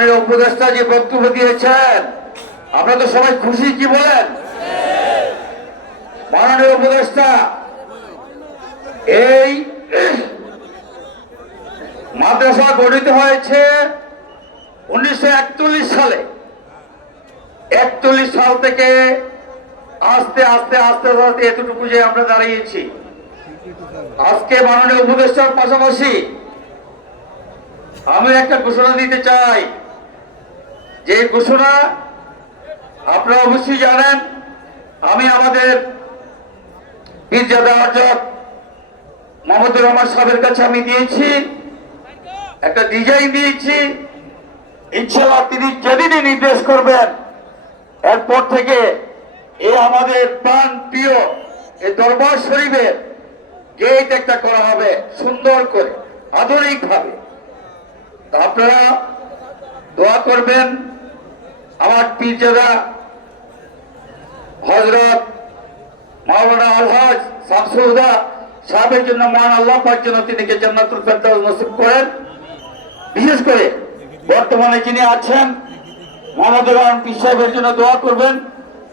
মাননীয় উপদেষ্টা যে বক্তব্য দিয়েছেন, আমরা তো সবাই খুশি, কি বলেন? মাননীয় উপদেষ্টা, এই মাদ্রাসা গঠিত হয়েছে উনিশশো সালে। একচল্লিশ সাল থেকে আস্তে আস্তে আস্তে আস্তে এতটুকু যে আমরা দাঁড়িয়েছি। আজকে মাননীয় উপদেষ্টার পাশাপাশি আমি একটা ঘোষণা দিতে চাই। যে ঘোষণা আপনারা অবশ্যই জানেন। আমি আমাদের অর্জক মোহাম্মদুর রহমান সাহেবের কাছে আমি দিয়েছি, একটা ডিজাইন দিয়েছি। ইনশাল্লাহ তিনি যেদিনই নির্দেশ করবেন, এরপর থেকে এ আমাদের প্রাণ প্রিয় এ দরবার শরীফের গেট একটা করা হবে সুন্দর করে আধুনিক ভাবে আপনারা দোয়া করবেন। আমার পীরজাদা হজরত মাওলানা আলহাজ শামসুদা সাহেবের জন্য মান আল্লাহ পাক যেন তিনিকে জান্নাতুল ফেরদাউস নসিব করেন। বিশেষ করে বর্তমানে যিনি আছেন মোহাম্মদুর রহমান পীর সাহেবের জন্য দোয়া করবেন।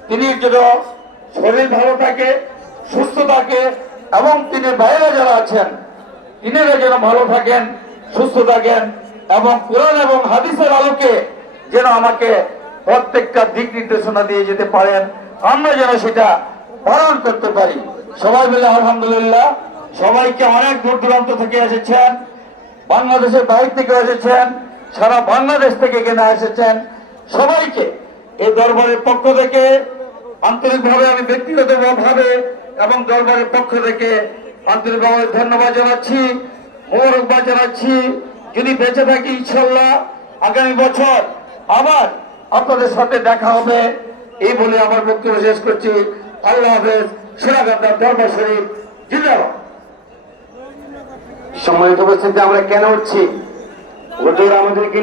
তিনি যেন শরীর ভালো থাকে, সুস্থ থাকে এবং তিনি বাইরে যারা আছেন, তিনারা যেন ভালো থাকেন, সুস্থ থাকেন এবং কোরআন এবং হাদিসের আলোকে যেন আমাকে প্রত্যেকটা দিক নির্দেশনা দিয়ে যেতে পারেন। আমরা যেন সেটা পালন করতে পারি। সবাই মিলে আলহামদুলিল্লাহ, সবাইকে অনেক দূর দূরান্ত থেকে এসেছেন, বাংলাদেশের বাইরে থেকে এসেছেন, সারা বাংলাদেশ থেকে এখানে এসেছেন। সবাইকে এই দরবারের পক্ষ থেকে আন্তরিকভাবে আমি ব্যক্তিগত ভাবে এবং দরবারের পক্ষ থেকে আন্তরিকভাবে ধন্যবাদ জানাচ্ছি, মোবারকবাদ জানাচ্ছি। যদি বেঁচে থাকি ইনশাল্লাহ আগামী বছর আবার আপনাদের সাথে দেখা হবে। এই বলে আমার বক্তব্য শেষ করছি। আল্লাহ হাফেজ। সোনাগান্ধার ধর্ম শরীফ। জিন্দাবাদ। সম্মানিত উপস্থিতি আমরা কেন উঠছি? হুজুর আমাদেরকে